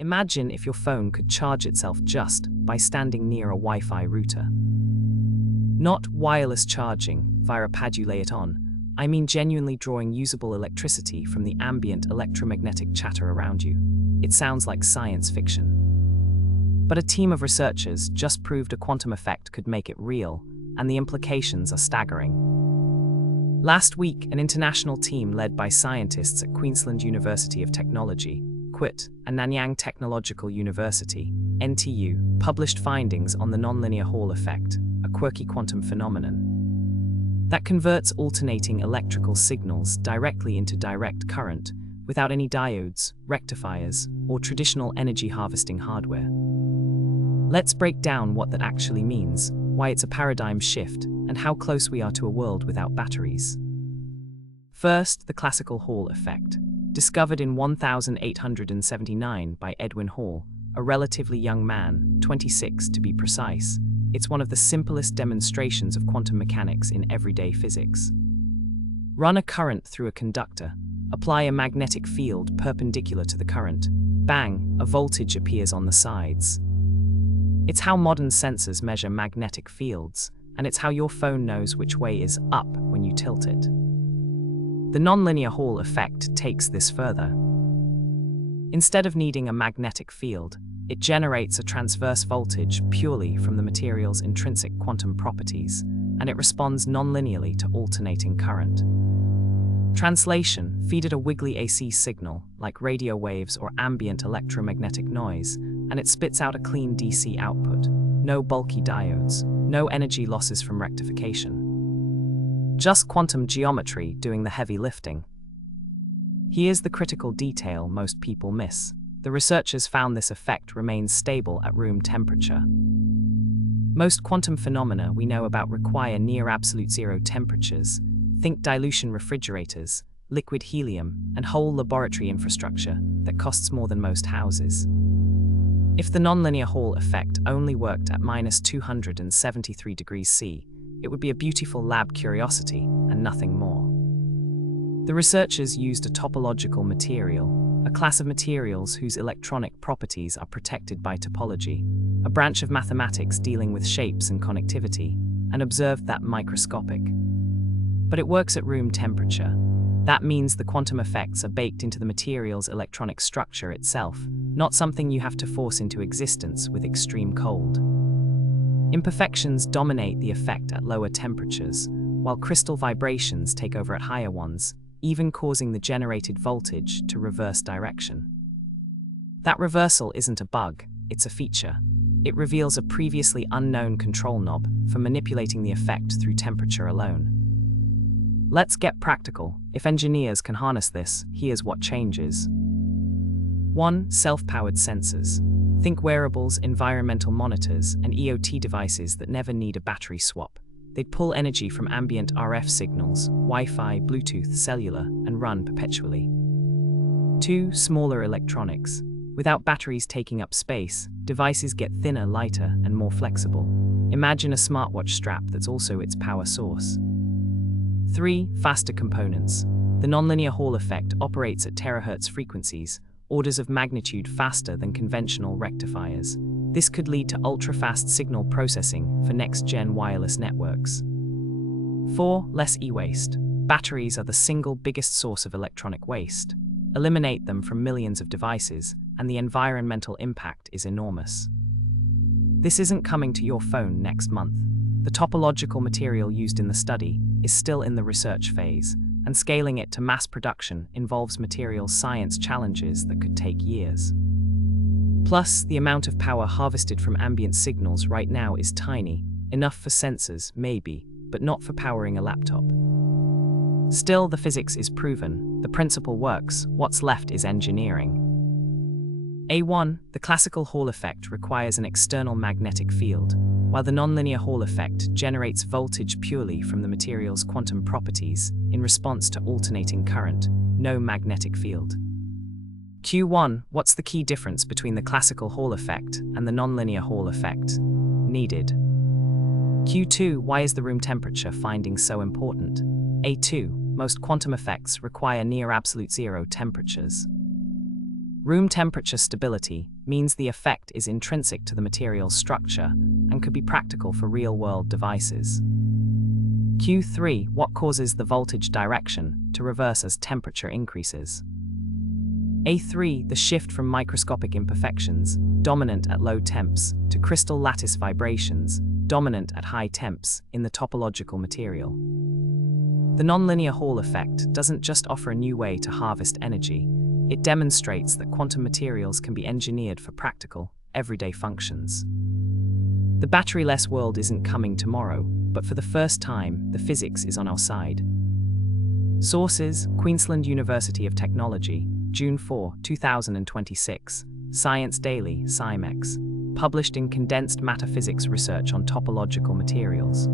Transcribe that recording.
Imagine if your phone could charge itself just by standing near a Wi-Fi router. Not wireless charging via a pad you lay it on. I mean genuinely drawing usable electricity from the ambient electromagnetic chatter around you. It sounds like science fiction. But a team of researchers just proved a quantum effect could make it real, and the implications are staggering. Last week, an international team led by scientists at Queensland University of Technology, QUT, and Nanyang Technological University, NTU, published findings on the nonlinear Hall effect, a quirky quantum phenomenon that converts alternating electrical signals directly into direct current without any diodes, rectifiers, or traditional energy harvesting hardware. Let's break down what that actually means, why it's a paradigm shift, and how close we are to a world without batteries. First, the classical Hall effect. Discovered in 1879 by Edwin Hall, a relatively young man, 26 to be precise, it's one of the simplest demonstrations of quantum mechanics in everyday physics. Run a current through a conductor, apply a magnetic field perpendicular to the current, bang, a voltage appears on the sides. It's how modern sensors measure magnetic fields, and it's how your phone knows which way is up when you tilt it. The nonlinear Hall effect takes this further. Instead of needing a magnetic field, it generates a transverse voltage purely from the material's intrinsic quantum properties, and it responds nonlinearly to alternating current. Translation: feed it a wiggly AC signal, like radio waves or ambient electromagnetic noise, and it spits out a clean DC output. No bulky diodes, no energy losses from rectification. Just quantum geometry doing the heavy lifting. Here's the critical detail most people miss. The researchers found this effect remains stable at room temperature. Most quantum phenomena we know about require near absolute zero temperatures. Think dilution refrigerators, liquid helium, and whole laboratory infrastructure that costs more than most houses. If the nonlinear Hall effect only worked at -273 degrees C, it would be a beautiful lab curiosity and nothing more. The researchers used a topological material, a class of materials whose electronic properties are protected by topology, a branch of mathematics dealing with shapes and connectivity, and observed that microscopic. But it works at room temperature. That means the quantum effects are baked into the material's electronic structure itself, not something you have to force into existence with extreme cold. Imperfections dominate the effect at lower temperatures, while crystal vibrations take over at higher ones, even causing the generated voltage to reverse direction. That reversal isn't a bug, it's a feature. It reveals a previously unknown control knob for manipulating the effect through temperature alone. Let's get practical. If engineers can harness this, here's what changes. 1. Self-powered sensors. Think wearables, environmental monitors, and EOT devices that never need a battery swap. They'd pull energy from ambient RF signals, Wi-Fi, Bluetooth, cellular, and run perpetually. 2. Smaller electronics. Without batteries taking up space, devices get thinner, lighter, and more flexible. Imagine a smartwatch strap that's also its power source. 3. Faster components. The nonlinear Hall effect operates at terahertz frequencies, orders of magnitude faster than conventional rectifiers. This could lead to ultra-fast signal processing for next-gen wireless networks. 4. Less e-waste. Batteries are the single biggest source of electronic waste. Eliminate them from millions of devices, and the environmental impact is enormous. This isn't coming to your phone next month. The topological material used in the study is still in the research phase, and scaling it to mass production involves materials science challenges that could take years. Plus, the amount of power harvested from ambient signals right now is tiny, enough for sensors, maybe, but not for powering a laptop. Still, the physics is proven, the principle works, what's left is engineering. A1. The classical Hall effect requires an external magnetic field, while the nonlinear Hall effect generates voltage purely from the material's quantum properties in response to alternating current, no magnetic field. Q1. What's the key difference between the classical Hall effect and the nonlinear Hall effect? Needed. Q2. Why is the room temperature finding so important? A2. Most quantum effects require near absolute zero temperatures. Room temperature stability means the effect is intrinsic to the material's structure and could be practical for real-world devices. Q3. What causes the voltage direction to reverse as temperature increases? A3. The shift from microscopic imperfections, dominant at low temps, to crystal lattice vibrations, dominant at high temps, in the topological material. The nonlinear Hall effect doesn't just offer a new way to harvest energy, it demonstrates that quantum materials can be engineered for practical, everyday functions. The battery-less world isn't coming tomorrow, but for the first time, the physics is on our side. Sources: Queensland University of Technology, June 4, 2026, Science Daily, SciMex, published in Condensed Matter Physics Research on Topological Materials.